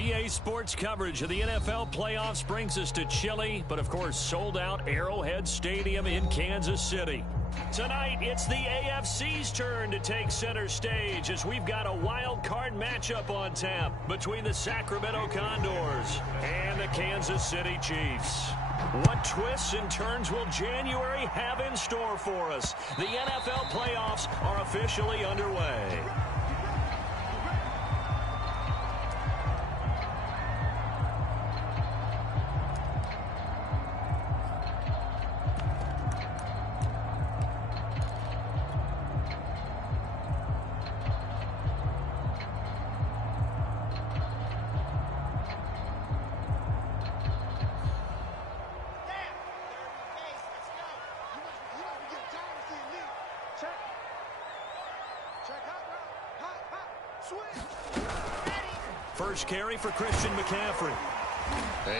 EA Sports coverage of the NFL playoffs brings us to chilly, but of course sold-out Arrowhead Stadium in Kansas City. Tonight, it's the AFC's turn to take center stage as we've got a wild card matchup on tap between the Sacramento Condors and the Kansas City Chiefs. What twists and turns will January have in store for us? The NFL playoffs are officially underway. First carry for Christian McCaffrey.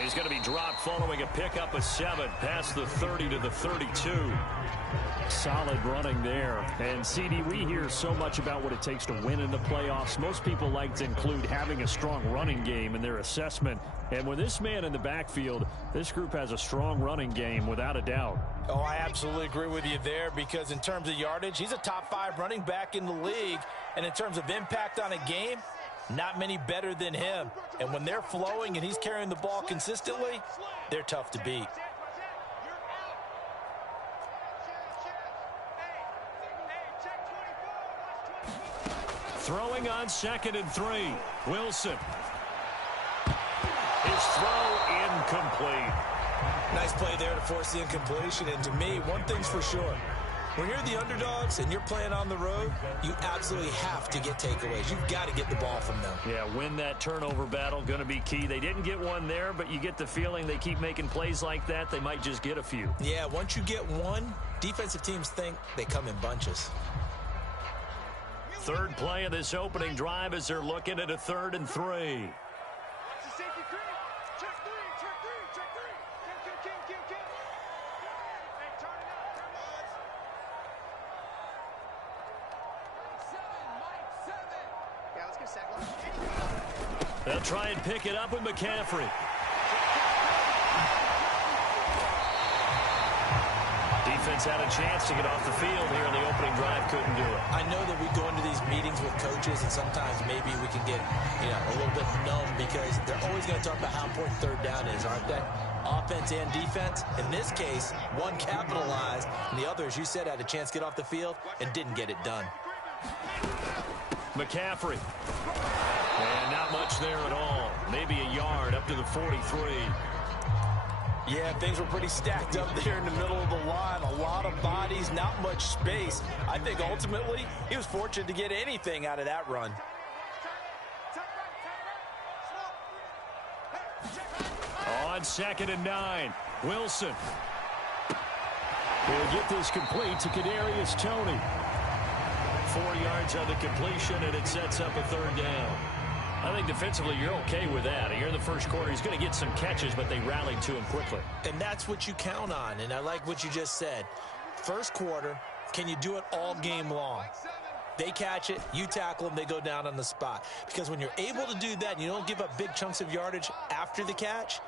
He's going to be dropped following a pickup of 7 past the 30 to the 32. Solid running there. And, CD, we hear so much about what it takes to win in the playoffs. Most people like to include having a strong running game in their assessment. And with this man in the backfield, this group has a strong running game without a doubt. Oh, I absolutely agree with you there because in terms of yardage, he's a top 5 running back in the league. And in terms of impact on a game, not many better than him. And when they're flowing and he's carrying the ball consistently, they're tough to beat. Throwing on 2nd and 3. Wilson. His throw incomplete. Nice play there to force the incompletion. And to me, one thing's for sure. When you're the underdogs and you're playing on the road, you absolutely have to get takeaways. You've got to get the ball from them. Yeah, win that turnover battle, going to be key. They didn't get one there, but you get the feeling they keep making plays like that, they might just get a few. Yeah, once you get one, defensive teams think they come in bunches. Third play of this opening drive as they're looking at a 3rd and 3. They'll try and pick it up with McCaffrey. Defense had a chance to get off the field here in the opening drive, couldn't do it. I know that we go into these meetings with coaches, and sometimes maybe we can get, a little bit numb because they're always going to talk about how important third down is, aren't they? Offense and defense. In this case, one capitalized, and the other, as you said, had a chance to get off the field and didn't get it done. McCaffrey. And not much there at all. Maybe a yard up to the 43. Yeah, things were pretty stacked up there in the middle of the line. A lot of bodies, not much space. I think ultimately he was fortunate to get anything out of that run. On 2nd and 9, Wilson. He'll get this complete to Kadarius Toney. 4 yards on the completion, and it sets up a 3rd down. I think defensively you're okay with that. Here in the first quarter, he's going to get some catches, but they rallied to him quickly. And that's what you count on, and I like what you just said. First quarter, can you do it all game long? They catch it, you tackle them, they go down on the spot. Because when you're able to do that and you don't give up big chunks of yardage after the catch,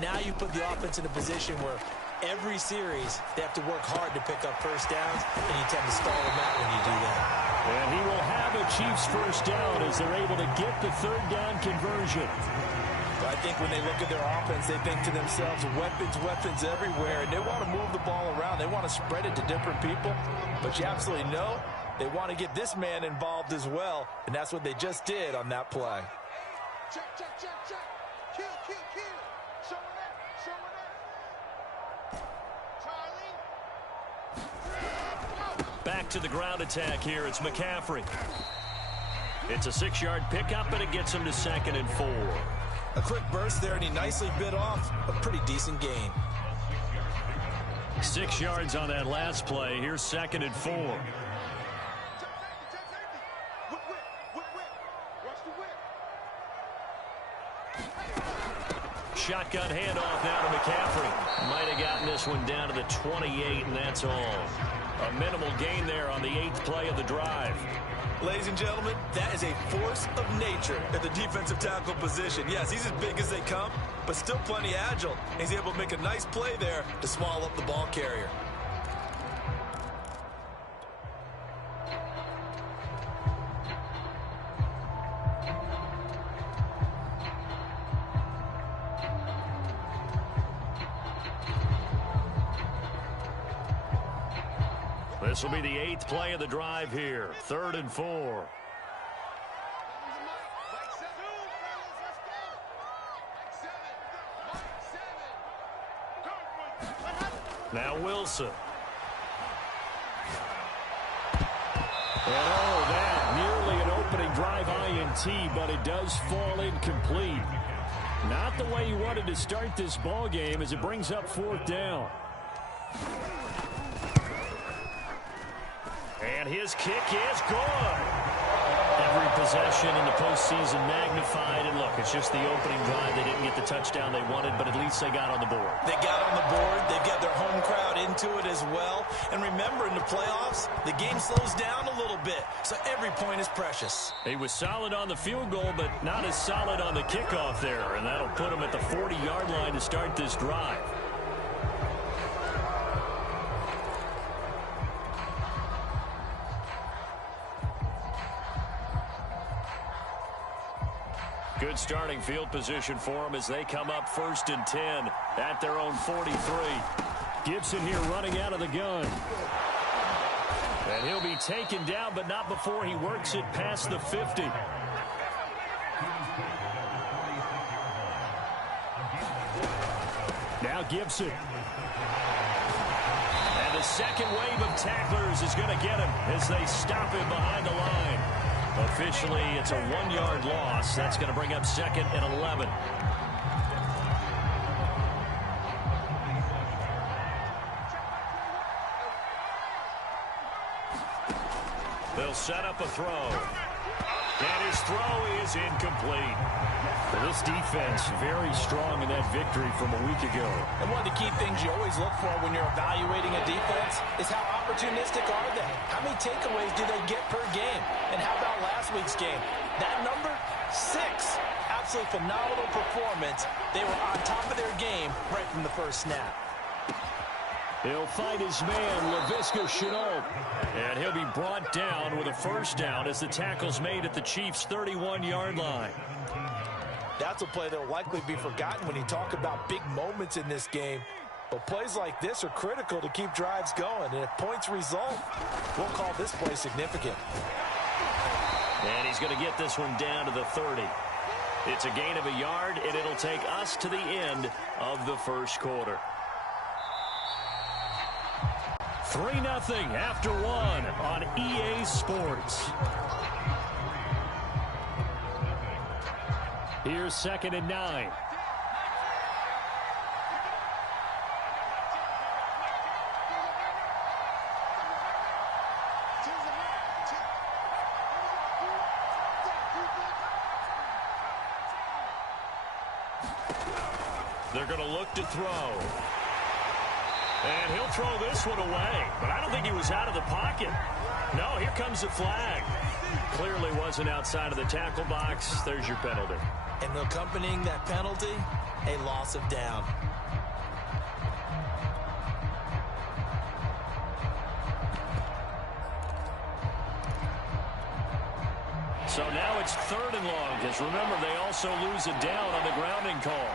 now you put the offense in a position where every series they have to work hard to pick up first downs, and you tend to stall them out when you do that. And he will have a Chiefs first down as they're able to get the 3rd down conversion. But I think when they look at their offense, they think to themselves, weapons everywhere, and they want to move the ball around. They want to spread it to different people, but you absolutely know they want to get this man involved as well, and that's what they just did on that play. Check. Kill. Showing up. Charlie. Back to the ground attack here. It's McCaffrey. It's a 6-yard pickup, and it gets him to 2nd and 4. A quick burst there, and he nicely bit off a pretty decent gain. 6 yards on that last play. Here's 2nd and 4. Shotgun handoff now to McCaffrey. Might have gotten this one down to the 28, and that's all. A minimal gain there on the 8th play of the drive. Ladies and gentlemen, that is a force of nature at the defensive tackle position. Yes, he's as big as they come, but still plenty agile. He's able to make a nice play there to swallow up the ball carrier. This will be the 8th play of the drive here. 3rd and 4. Now Wilson. And oh, that nearly an opening drive INT, but it does fall incomplete. Not the way he wanted to start this ball game as it brings up 4th down. And his kick is good. Every possession in the postseason magnified. And look, it's just the opening drive. They didn't get the touchdown they wanted, but at least they got on the board. They got on the board. They've got their home crowd into it as well. And remember, in the playoffs, the game slows down a little bit. So every point is precious. He was solid on the field goal, but not as solid on the kickoff there. And that'll put him at the 40-yard line to start this drive. Good starting field position for them as they come up 1st and 10 at their own 43. Gibson here running out of the gun. And he'll be taken down, but not before he works it past the 50. Now Gibson. And the second wave of tacklers is going to get him as they stop him behind the line. Officially, it's a 1-yard loss. That's going to bring up 2nd and 11. They'll set up a throw. And his throw is incomplete. Well, this defense very strong in that victory from a week ago. And one of the key things you always look for when you're evaluating a defense is how opportunistic are they? How many takeaways do they get per game? And how about last week's game? That number, 6. Absolutely phenomenal performance. They were on top of their game right from the first snap. He'll find his man, Laviska Shenault. And he'll be brought down with a 1st down as the tackle's made at the Chiefs' 31-yard line. That's a play that will likely be forgotten when you talk about big moments in this game. But plays like this are critical to keep drives going. And if points result, we'll call this play significant. And he's going to get this one down to the 30. It's a gain of a yard, and it'll take us to the end of the first quarter. 3-0 after 1 on EA Sports. Here's 2nd and 9. They're going to look to throw. And he'll throw this one away. But I don't think he was out of the pocket. No, here comes the flag. Clearly wasn't outside of the tackle box. There's your penalty. And accompanying that penalty, a loss of down. So now it's 3rd and long, because remember, they also lose a down on the grounding call.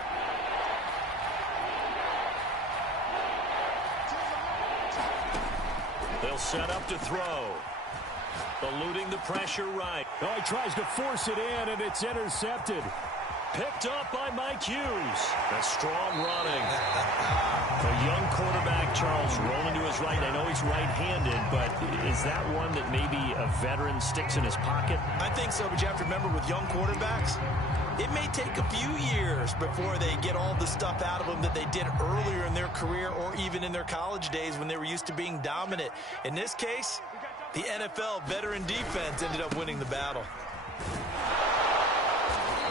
They'll set up to throw. Eluding the pressure right. Oh, he tries to force it in, and it's intercepted. Picked up by Mike Hughes. That's strong running. A young quarterback, Charles, rolling to his right. I know he's right-handed, but is that one that maybe a veteran sticks in his pocket? I think so, but you have to remember with young quarterbacks, it may take a few years before they get all the stuff out of them that they did earlier in their career or even in their college days when they were used to being dominant. In this case, the NFL veteran defense ended up winning the battle.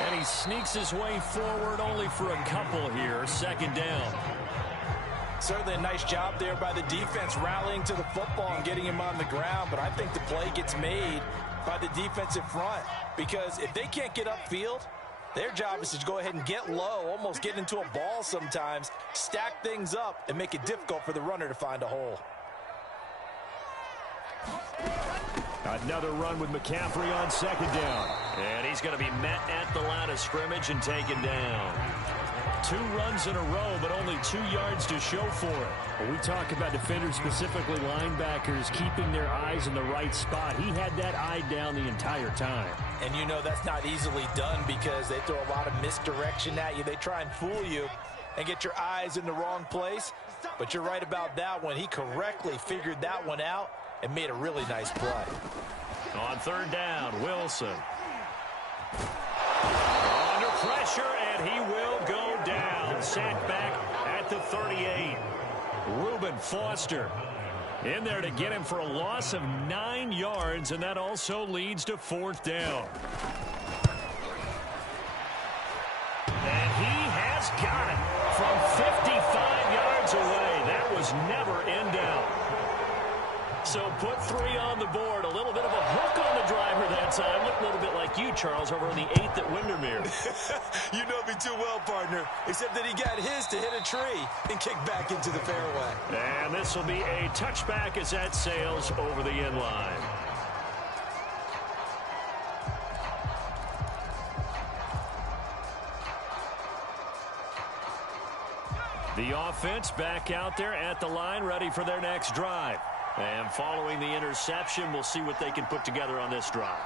And he sneaks his way forward only for a couple here. 2nd down. Certainly a nice job there by the defense rallying to the football and getting him on the ground, but I think the play gets made by the defensive front, because if they can't get upfield, their job is to go ahead and get low, almost get into a ball sometimes, stack things up, and make it difficult for the runner to find a hole. Another run with McCaffrey on second down. And he's going to be met at the line of scrimmage and taken down. 2 runs in a row, but only 2 yards to show for it. When we talk about defenders, specifically linebackers, keeping their eyes in the right spot, he had that eye down the entire time. And you know that's not easily done because they throw a lot of misdirection at you. They try and fool you and get your eyes in the wrong place. But you're right about that one. He correctly figured that one out and made a really nice play. On third down, Wilson. Under pressure, and he will go down. Sacked back at the 38. Reuben Foster in there to get him for a loss of 9 yards, and that also leads to fourth down. And he has got it from 55 yards away. That was never in doubt. So put 3 on the board. A little bit of a hook on the driver that time. Looked a little bit like you, Charles, over on the 8th at Windermere. You know me too well, partner. Except that he got his to hit a tree and kick back into the fairway. And this will be a touchback as that sails over the end line. The offense back out there at the line, ready for their next drive. And following the interception, we'll see what they can put together on this drive.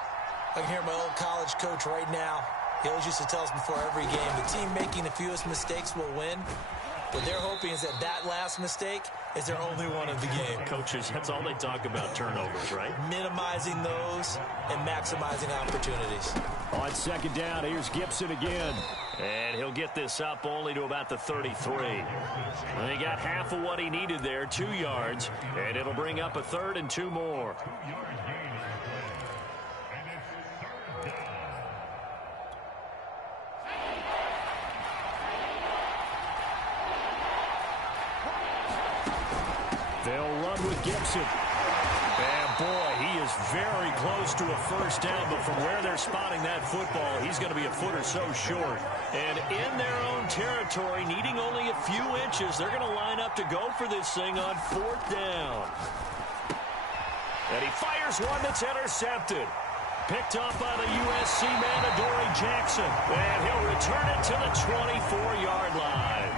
I can hear my old college coach right now. He always used to tell us before every game, the team making the fewest mistakes will win. What they're hoping is that that last mistake is their only one of the game. Coaches, that's all they talk about, turnovers, right? Minimizing those and maximizing opportunities. On second down, here's Gibson again. And he'll get this up only to about the 33. And he got half of what he needed there, 2 yards. And it'll bring up a 3rd and 2 more. They'll run with Gibson. And boy, he is very close to a first down, but from where they're spotting that football, he's going to be a foot or so short. And in their own territory, needing only a few inches, they're going to line up to go for this thing on 4th down. And he fires one that's intercepted. Picked up by the USC man, Adoree Jackson. And he'll return it to the 24-yard line.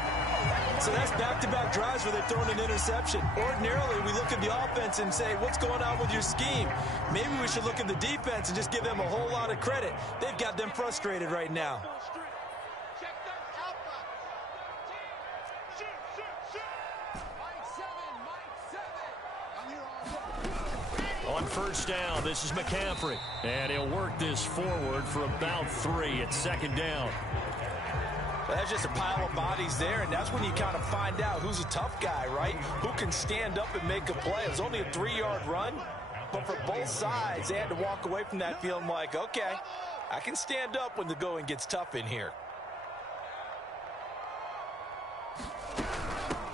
So that's back-to-back drives where they're throwing an interception. Ordinarily, we look at the offense and say, what's going on with your scheme? Maybe we should look at the defense and just give them a whole lot of credit. They've got them frustrated right now. On first down, this is McCaffrey. And he'll work this forward for about 3 at second down. Well, that's just a pile of bodies there, and that's when you kind of find out who's a tough guy, right? Who can stand up and make a play. It was only a 3-yard run, but for both sides, they had to walk away from that feeling like, okay, I can stand up when the going gets tough in here.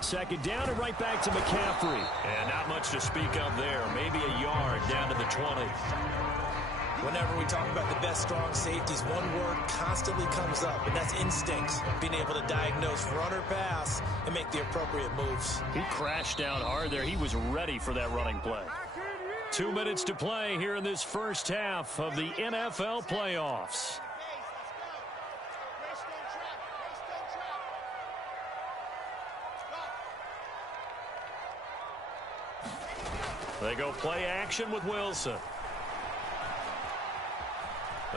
Second down and right back to McCaffrey. And not much to speak of there. Maybe a yard down to the 20. Whenever we talk about the best strong safeties, one word constantly comes up, and that's instincts. Being able to diagnose run or pass and make the appropriate moves. He crashed down hard there. He was ready for that running play. 2 minutes to play here in this first half of the NFL playoffs. They go play action with Wilson.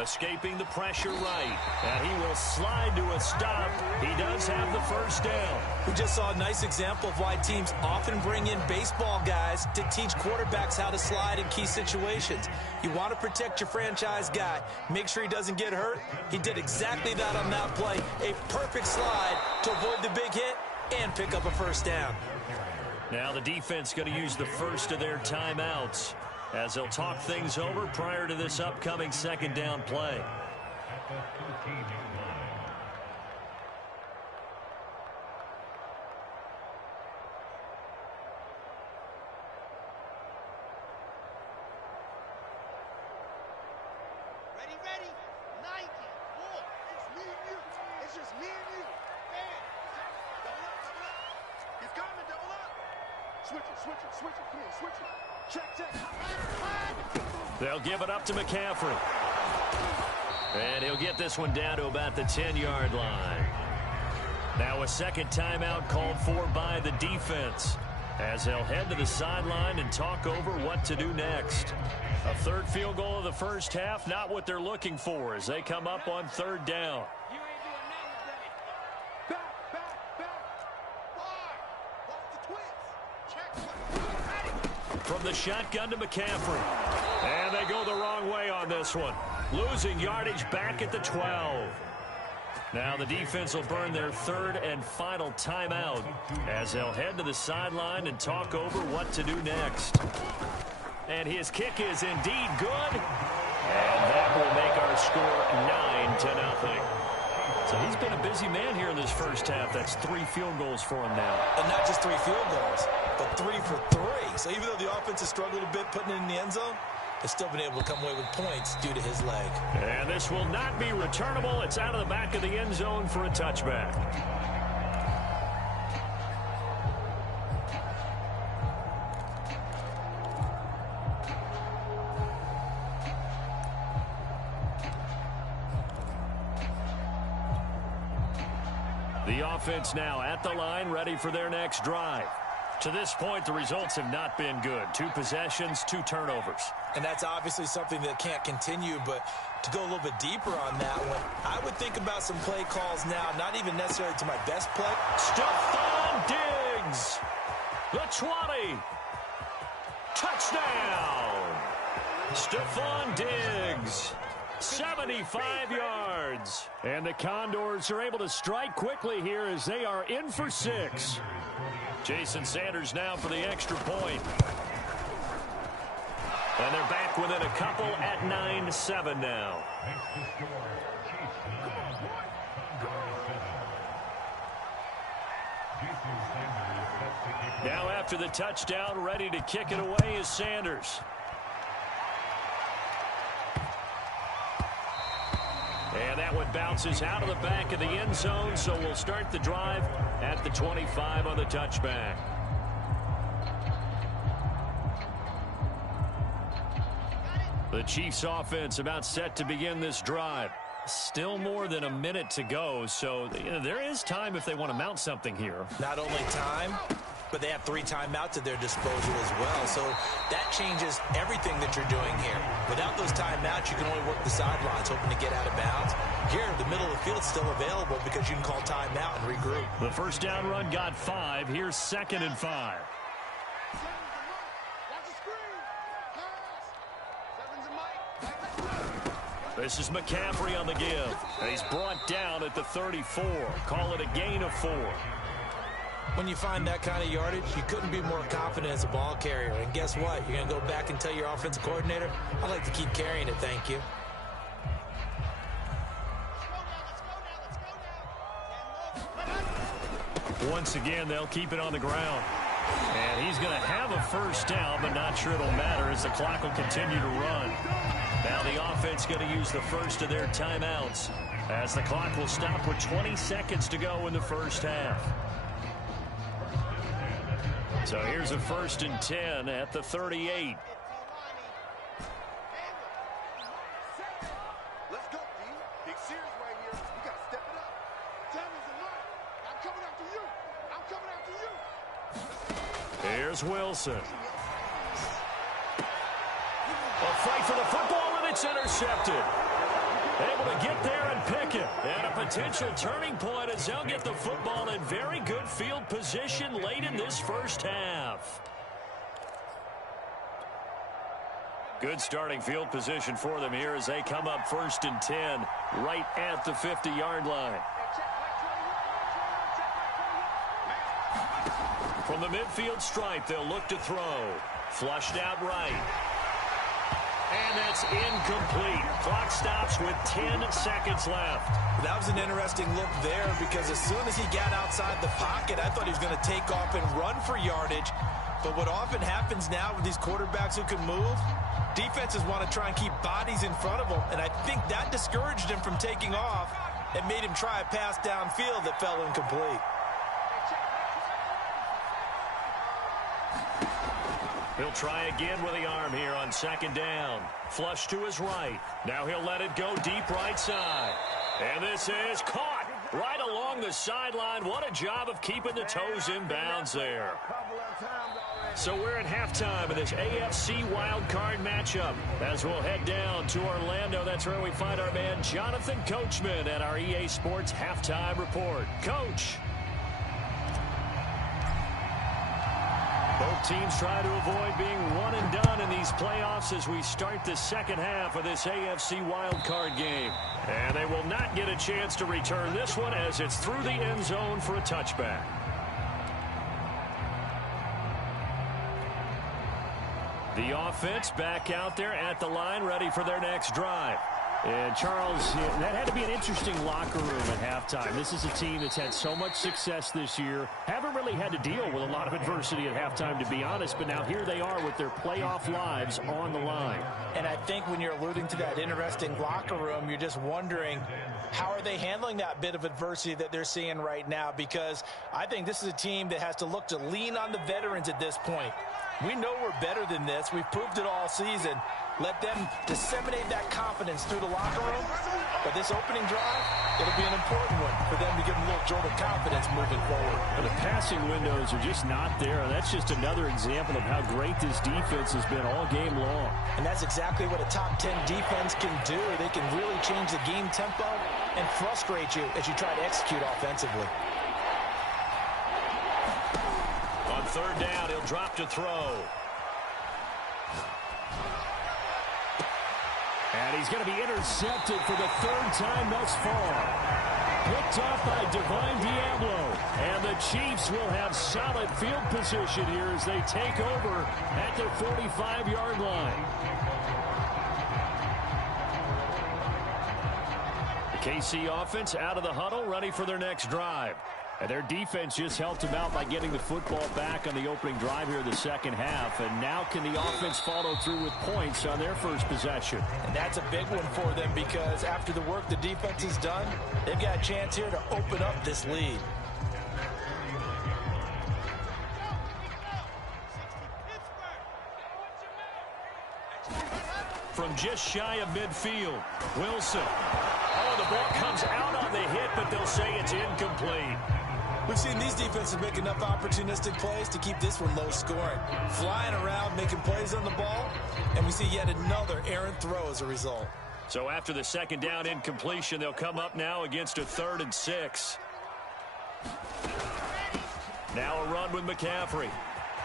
Escaping the pressure right. And he will slide to a stop. He does have the first down. We just saw a nice example of why teams often bring in baseball guys to teach quarterbacks how to slide in key situations. You want to protect your franchise guy. Make sure he doesn't get hurt. He did exactly that on that play. A perfect slide to avoid the big hit and pick up a first down. Now the defense going to use the first of their timeouts as they'll talk things over prior to this upcoming second down play. Ready, ready. Nike. More. It's me and you. It's just me and you. Man. Double up, double up. He's coming, double up. Switch it, switch it, switch it. Come on, switch it. Check, check. They'll give it up to McCaffrey. And he'll get this one down to about the 10-yard line. Now a second timeout called for by the defense, as they'll head to the sideline and talk over what to do next. A third field goal of the first half, not what they're looking for as they come up on third down. You ain't doing nothing today. Back, back, back. Why? Off the twins. Check. From the shotgun to McCaffrey. And they go the wrong way on this one. Losing yardage back at the 12. Now the defense will burn their third and final timeout as they'll head to the sideline and talk over what to do next. And his kick is indeed good. And that will make our score 9-0. So he's been a busy man here in this first half. That's 3 field goals for him now. And not just 3 field goals, but 3 for 3. So even though the offense has struggled a bit putting it in the end zone, has still been able to come away with points due to his leg. And this will not be returnable. It's out of the back of the end zone for a touchback. The offense now at the line, ready for their next drive. To this point, the results have not been good. 2 possessions, 2 turnovers. And that's obviously something that can't continue, but to go a little bit deeper on that one, I would think about some play calls now, not even necessarily to my best play. Stephon Diggs, the 20. Touchdown. Stephon Diggs, 75 yards. And the Condors are able to strike quickly here as they are in for 6. Jason Sanders now for the extra point. And they're back within a couple at 9-7 now. Now after the touchdown, ready to kick it away is Sanders. And that one bounces out of the back of the end zone, so we'll start the drive at the 25 on the touchback. The Chiefs offense about set to begin this drive. Still more than a minute to go, so there is time if they want to mount something here. Not only time, but they have 3 timeouts at their disposal as well. So that changes everything that you're doing here. Without those timeouts, you can only work the sidelines, hoping to get out of bounds. Here, the middle of the field is still available because you can call timeout and regroup. The first down run got 5. Here's 2nd and 5. This is McCaffrey on the give. And he's brought down at the 34. Call it a gain of 4. When you find that kind of yardage, you couldn't be more confident as a ball carrier. And guess what? You're going to go back and tell your offensive coordinator, I'd like to keep carrying it, thank you. Once again, they'll keep it on the ground. And he's going to have a first down, but not sure it'll matter as the clock will continue to run. Now the offense going to use the first of their timeouts as the clock will stop with 20 seconds to go in the first half. So here's a 1st and 10 at the 38. Let's go, D. Big series right here. You got to step it up. Tammy's in line. I'm coming after you. I'm coming after you. Here's Wilson. A fight for the football, and it's intercepted. Able to get there and pick it. And a potential turning point as they'll get the football in very good field position late in this first half. Good starting field position for them here as they come up 1st and 10 right at the 50-yard line. From the midfield stripe, they'll look to throw. Flushed out right. And that's incomplete. Clock stops with 10 seconds left. That was an interesting look there because as soon as he got outside the pocket, I thought he was going to take off and run for yardage. But what often happens now with these quarterbacks who can move, defenses want to try and keep bodies in front of them, and I think that discouraged him from taking off and made him try a pass downfield that fell incomplete. He'll try again with the arm here on second down. Flush to his right. Now he'll let it go deep right side. And this is caught right along the sideline. What a job of keeping the toes in bounds there. So we're at halftime of this AFC wildcard matchup. As we'll head down to Orlando, that's where we find our man Jonathan Coachman at our EA Sports Halftime Report. Coach. Both teams try to avoid being one and done in these playoffs as we start the second half of this AFC wildcard game. And they will not get a chance to return this one as it's through the end zone for a touchback. The offense back out there at the line, ready for their next drive. And, Charles, that had to be an interesting locker room at halftime. This is a team that's had so much success this year. Haven't really had to deal with a lot of adversity at halftime, to be honest. But now here they are with their playoff lives on the line. And I think when you're alluding to that interesting locker room, you're just wondering, how are they handling that bit of adversity that they're seeing right now? Because I think this is a team that has to look to lean on the veterans at this point. We know we're better than this. We've proved it all season. Let them disseminate that confidence through the locker room. But this opening drive, it'll be an important one for them to give them a little jolt of confidence moving forward. But the passing windows are just not there. And that's just another example of how great this defense has been all game long. And that's exactly what a top 10 defense can do. They can really change the game tempo and frustrate you as you try to execute offensively. On third down, he'll drop to throw. And he's going to be intercepted for the third time thus far. Picked off by Divine Diablo. And the Chiefs will have solid field position here as they take over at their 45-yard line. The KC offense out of the huddle, ready for their next drive. And their defense just helped them out by getting the football back on the opening drive here in the second half. And now can the offense follow through with points on their first possession? And that's a big one for them because after the work the defense has done, they've got a chance here to open up this lead. From just shy of midfield, Wilson. Oh, the ball comes out on the hit, but they'll say it's incomplete. We've seen these defenses make enough opportunistic plays to keep this one low scoring. Flying around, making plays on the ball, and we see yet another errant throw as a result. So after the second down incompletion, they'll come up now against a 3rd and 6. Now a run with McCaffrey.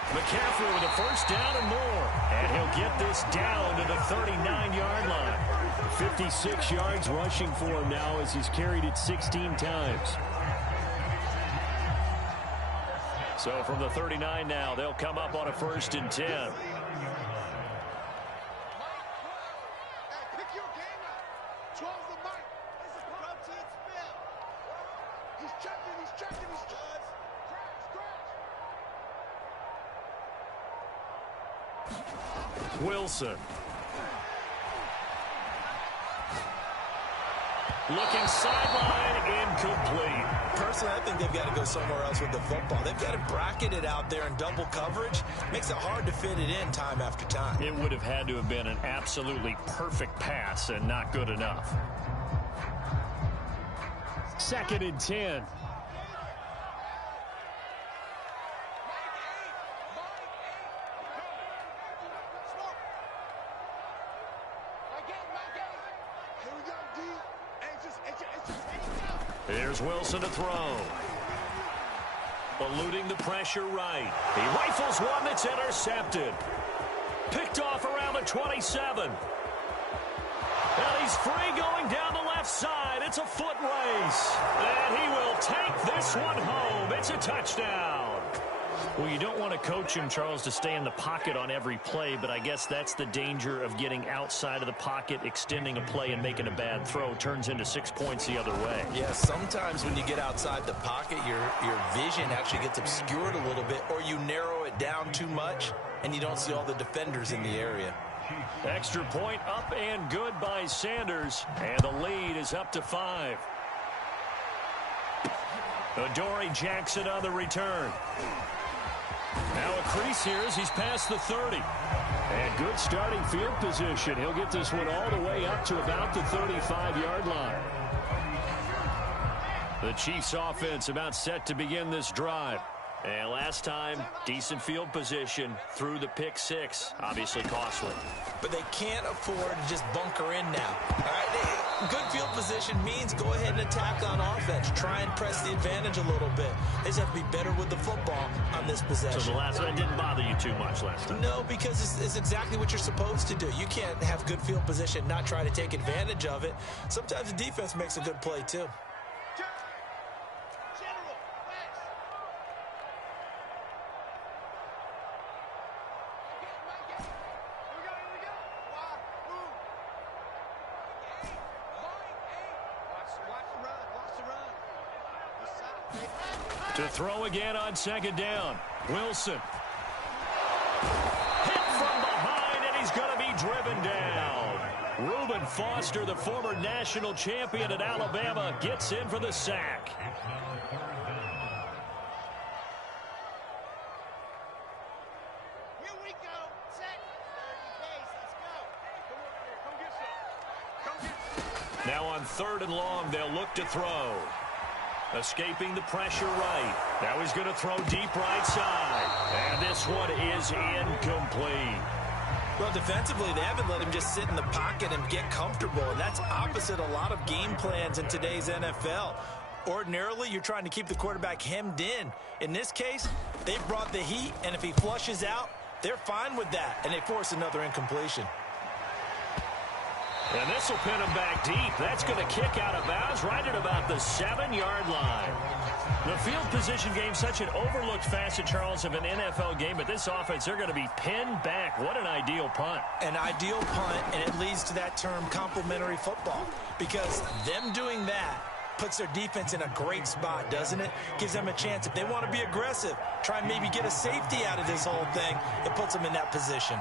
McCaffrey with a first down and more. And he'll get this down to the 39-yard line. 56 yards rushing for him now as he's carried it 16 times. So from the 39 now, they'll come up on a 1st and 10. Hey, pick your game up. 12's the mic. This is protein spill. He's checking, he's checking, he's checking. Scratch. Wilson. Looking sideline, incomplete. Personally, I think they've got to go somewhere else with the football. They've got to bracket it out there in double coverage. Makes it hard to fit it in time after time. It would have had to have been an absolutely perfect pass and not good enough. 2nd and 10. Here's Wilson to throw. Eluding the pressure right. He rifles one that's intercepted. Picked off around the 27. And he's free going down the left side. It's a foot race. And he will take this one home. It's a touchdown. Well, you don't want to coach him, Charles, to stay in the pocket on every play, but I guess that's the danger of getting outside of the pocket, extending a play, and making a bad throw. Turns into 6 points the other way. Yeah, sometimes when you get outside the pocket, your vision actually gets obscured a little bit, or you narrow it down too much, and you don't see all the defenders in the area. Extra point up and good by Sanders, and the lead is up to 5. Adoree Jackson on the return. Now a crease here as he's past the 30. And good starting field position. He'll get this one all the way up to about the 35-yard line. The Chiefs offense about set to begin this drive. And last time, decent field position through the pick 6. Obviously costly. But they can't afford to just bunker in now. All right, good field position means go ahead and attack on offense. Try and press the advantage a little bit. They just have to be better with the football on this possession. So the last one didn't bother you too much last time? No, because it's exactly what you're supposed to do. You can't have good field position, not try to take advantage of it. Sometimes the defense makes a good play, too. To throw again on second down. Wilson. Hit from behind, and he's going to be driven down. Reuben Foster, the former national champion at Alabama, gets in for the sack. Here we go. Set. 30 pace. Let's go. Come get some. Now on 3rd and long, they'll look to throw. Escaping the pressure right. Now he's going to throw deep right side. And this one is incomplete. Well, defensively, they haven't let him just sit in the pocket and get comfortable, and that's opposite a lot of game plans in today's NFL. Ordinarily, you're trying to keep the quarterback hemmed in. In this case, they brought the heat, and if he flushes out, they're fine with that, and they force another incompletion. And this will pin him back deep. That's going to kick out of bounds right at about the 7-yard line. The field position game, such an overlooked facet, Charles, of an NFL game. But this offense, they're going to be pinned back. What an ideal punt. An ideal punt, and it leads to that term complementary football. Because them doing that puts their defense in a great spot, doesn't it? Gives them a chance. If they want to be aggressive, try and maybe get a safety out of this whole thing, it puts them in that position.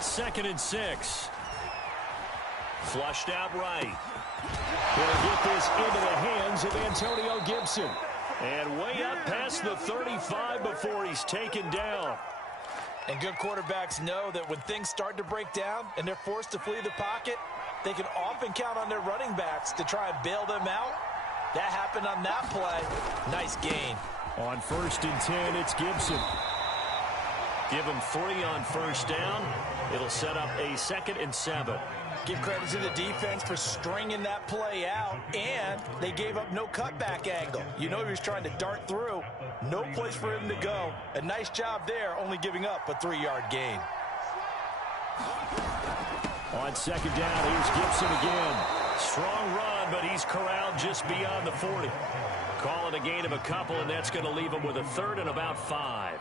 Second and 6. Flushed out right. He'll get this into the hands of Antonio Gibson. And way up past the 35 before he's taken down. And good quarterbacks know that when things start to break down and they're forced to flee the pocket, they can often count on their running backs to try and bail them out. That happened on that play. Nice gain. On 1st and 10, it's Gibson. Give him 3 on 1st down. It'll set up a 2nd and 7. Give credit to the defense for stringing that play out, and they gave up no cutback angle. You know he was trying to dart through. No place for him to go. A nice job there, only giving up a 3-yard gain. On 2nd down, here's Gibson again. Strong run, but he's corralled just beyond the 40. Call it a gain of a couple, and that's going to leave him with a 3rd and about 5.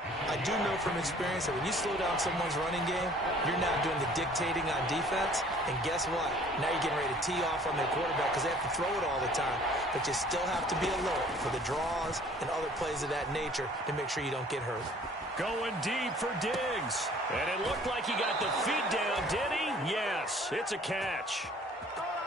I do know from experience that when you slow down someone's running game, you're now doing the dictating on defense. And guess what? Now you're getting ready to tee off on their quarterback because they have to throw it all the time. But you still have to be alert for the draws and other plays of that nature to make sure you don't get hurt. Going deep for Diggs. And it looked like he got the feet down, did he? Yes, it's a catch.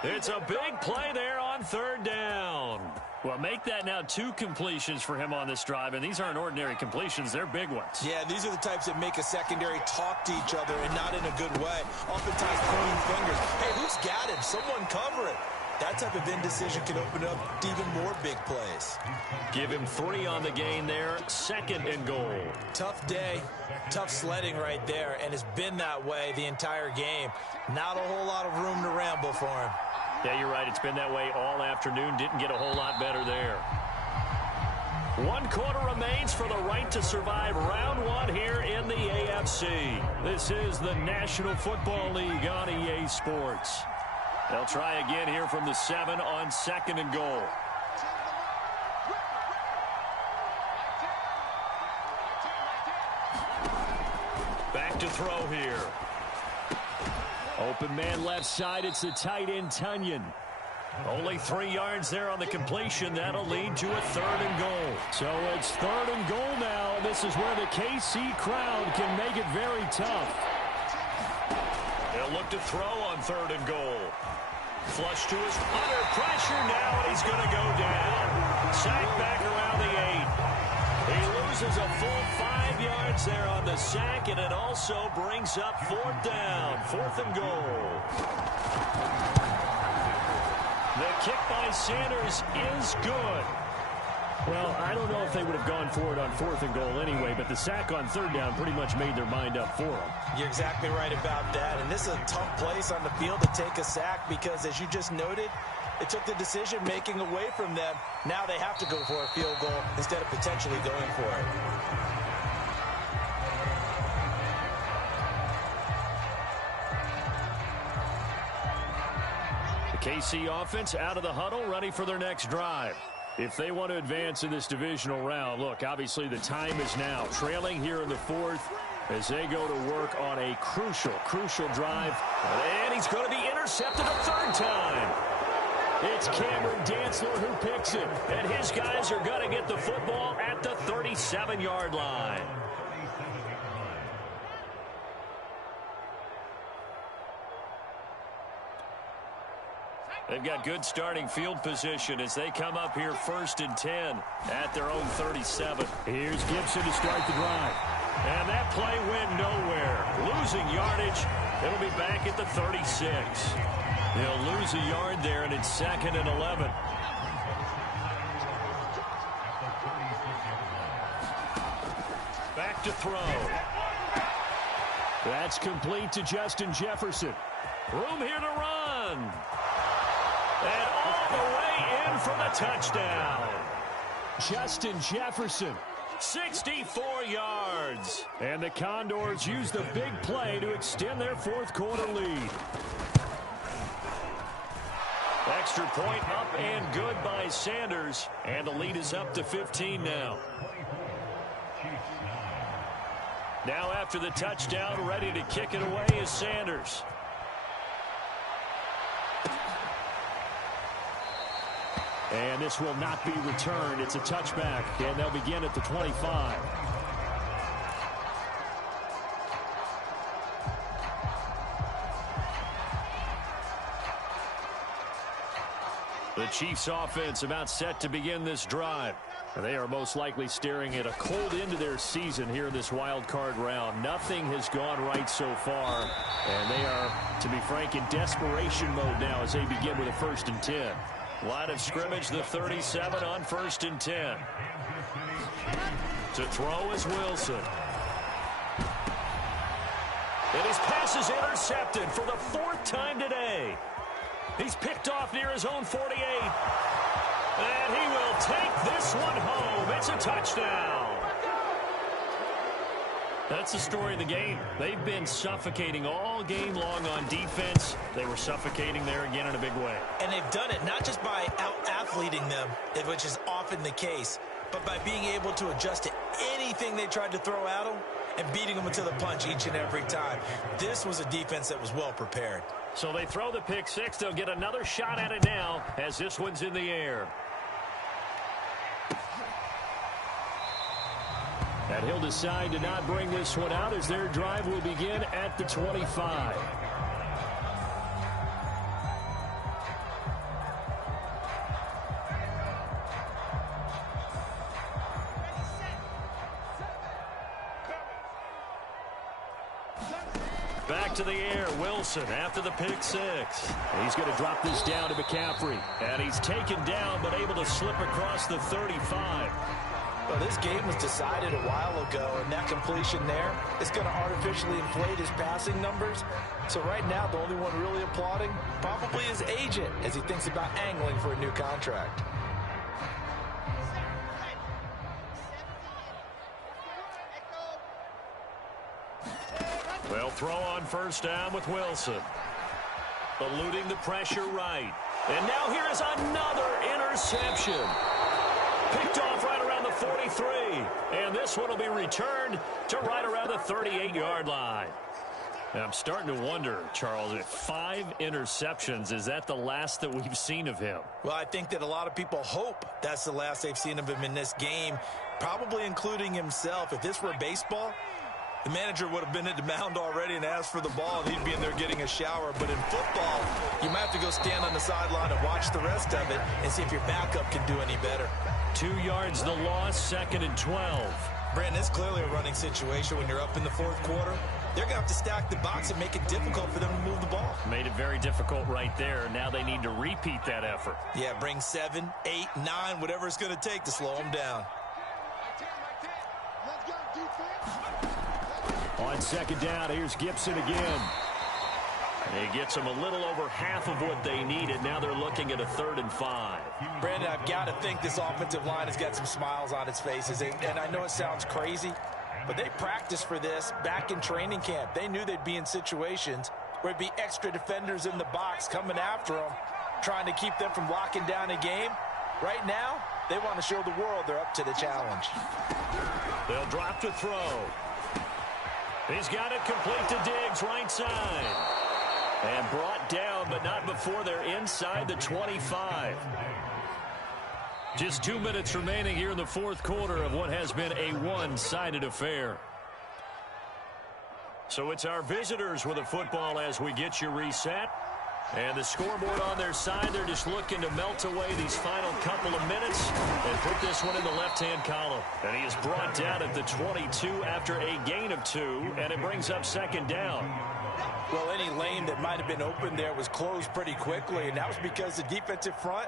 It's a big play there on 3rd down. Well, make that now 2 completions for him on this drive, and these aren't ordinary completions. They're big ones. Yeah, these are the types that make a secondary talk to each other and not in a good way. Oftentimes pointing fingers. Hey, who's got him? Someone cover it. That type of indecision can open up even more big plays. Give him 3 on the gain there. 2nd and goal. Tough day, tough sledding right there, and it's been that way the entire game. Not a whole lot of room to ramble for him. Yeah, you're right. It's been that way all afternoon. Didn't get a whole lot better there. 1 quarter remains for the right to survive round 1 here in the AFC. This is the National Football League on EA Sports. They'll try again here from the 7 on 2nd and goal. Back to throw here. Open man left side. It's the tight end, Tunyon. Only 3 yards there on the completion. That'll lead to a 3rd and goal. So it's 3rd and goal now. This is where the KC crowd can make it very tough. They'll look to throw on 3rd and goal. Flush to his under pressure now, and he's going to go down. Sack back around the 8. He loses a full 5 yards there on the sack, and it also brings up 4th down. 4th and goal. The kick by Sanders is good. Well, I don't know if they would have gone for it on 4th and goal anyway, but the sack on 3rd down pretty much made their mind up for them. You're exactly right about that, and this is a tough place on the field to take a sack because, as you just noted, it took the decision-making away from them. Now they have to go for a field goal instead of potentially going for it. KC offense out of the huddle, ready for their next drive. If they want to advance in this divisional round, look, obviously the time is now. Trailing here in the 4th as they go to work on a crucial drive. And he's going to be intercepted a 3rd time. It's Cameron Dantzler who picks it. And his guys are going to get the football at the 37-yard line. They've got good starting field position as they come up here 1st and 10 at their own 37. Here's Gibson to start the drive. And that play went nowhere. Losing yardage. It'll be back at the 36. They'll lose a yard there, and it's 2nd and 11. Back to throw. That's complete to Justin Jefferson. Room here to run. And all the way in for the touchdown. Justin Jefferson. 64 yards. And the Condors use the big play to extend their 4th quarter lead. Extra point up and good by Sanders. And the lead is up to 15 now. Now after the touchdown, ready to kick it away is Sanders. And this will not be returned. It's a touchback, and they'll begin at the 25. The Chiefs offense about set to begin this drive. They are most likely staring at a cold end to their season here in this wild card round. Nothing has gone right so far, and they are, to be frank, in desperation mode now as they begin with a 1st and 10. Line of scrimmage, the 37 on 1st and 10. To throw is Wilson. And his pass is intercepted for the 4th time today. He's picked off near his own 48. And he will take this one home. It's a touchdown. That's the story of the game. They've been suffocating all game long on defense. They were suffocating there again in a big way. And they've done it not just by out-athleting them, which is often the case, but by being able to adjust to anything they tried to throw at them and beating them into the punch each and every time. This was a defense that was well prepared. So they throw the pick 6. They'll get another shot at it now as this one's in the air. And he'll decide to not bring this one out as their drive will begin at the 25. Back to the air, Wilson after the pick 6. He's going to drop this down to McCaffrey. And he's taken down but able to slip across the 35. Well, this game was decided a while ago, and that completion there is going to artificially inflate his passing numbers. So right now, the only one really applauding probably his agent as he thinks about angling for a new contract. They'll throw on first down with Wilson. Eluding the pressure right. And now here is another interception. Picked off right around the 43. And this one will be returned to right around the 38-yard line. And I'm starting to wonder, Charles, if 5 interceptions, is that the last that we've seen of him? Well, I think that a lot of people hope that's the last they've seen of him in this game, probably including himself. If this were baseball, the manager would have been at the mound already and asked for the ball, and he'd be in there getting a shower. But in football, you might have to go stand on the sideline and watch the rest of it and see if your backup can do any better. 2 yards the loss, 2nd and 12. Brandon, it's clearly a running situation when you're up in the 4th quarter. They're going to have to stack the box and make it difficult for them to move the ball. Made it very difficult right there. Now they need to repeat that effort. Yeah, bring 7, 8, 9, whatever it's going to take to slow them down. On 2nd down, here's Gibson again. He gets them a little over half of what they needed. Now they're looking at a 3rd and 5. Brandon, I've got to think this offensive line has got some smiles on its faces. And I know it sounds crazy, but they practiced for this back in training camp. They knew they'd be in situations where it'd be extra defenders in the box coming after them, trying to keep them from locking down a game. Right now, they want to show the world they're up to the challenge. They'll drop to throw. He's got it complete to Diggs, right side. And brought down, but not before they're inside the 25. Just 2 minutes remaining here in the 4th quarter of what has been a one-sided affair. So it's our visitors with the football as we get you reset. And the scoreboard on their side, they're just looking to melt away these final couple of minutes and put this one in the left-hand column. And he is brought down at the 22 after a gain of 2, and it brings up 2nd down. Well, any lane that might have been open there was closed pretty quickly, and that was because the defensive front,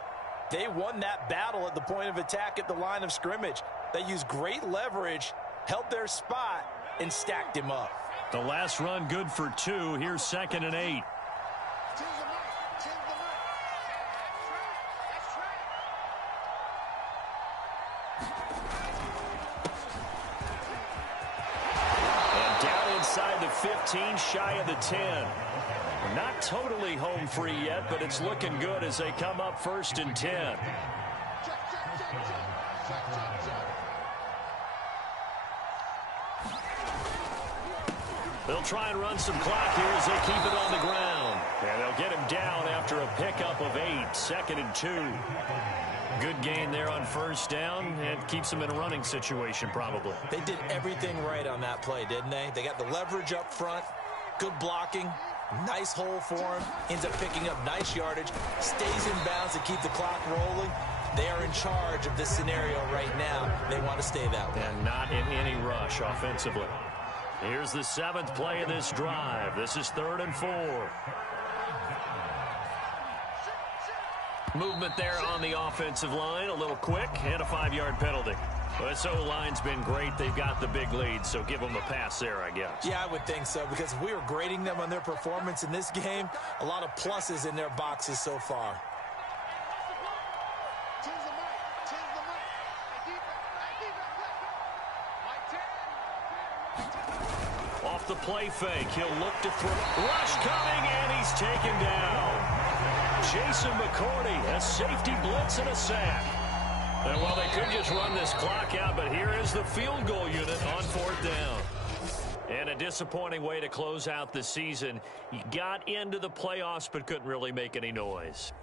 they won that battle at the point of attack at the line of scrimmage. They used great leverage, held their spot, and stacked him up. The last run good for 2. Here's 2nd and 8. And down inside the 15, shy of the 10. Not totally home free yet, but it's looking good as they come up 1st and 10. They'll try and run some clock here as they keep it on the ground. And they'll get him down after a pickup of 8, 2nd and 2. Good gain there on 1st down, and keeps them in a running situation probably. They did everything right on that play, didn't they? They got the leverage up front, good blocking, nice hole for him, ends up picking up nice yardage, stays in bounds to keep the clock rolling. They are in charge of this scenario right now. They want to stay that way. And not in any rush offensively. Here's the 7th play of this drive. This is 3rd and 4. Movement there on the offensive line, a little quick, and a 5-yard penalty. Well, this O-line's been great. They've got the big lead, so give them a pass there, I guess. Yeah, I would think so, because if we were grading them on their performance in this game, a lot of pluses in their boxes so far. Off the play fake, he'll look to throw. Rush coming, and he's taken down. Jason McCourty, a safety blitz and a sack. And well, they could just run this clock out, but here is the field goal unit on 4th down. And a disappointing way to close out the season. You got into the playoffs, but couldn't really make any noise.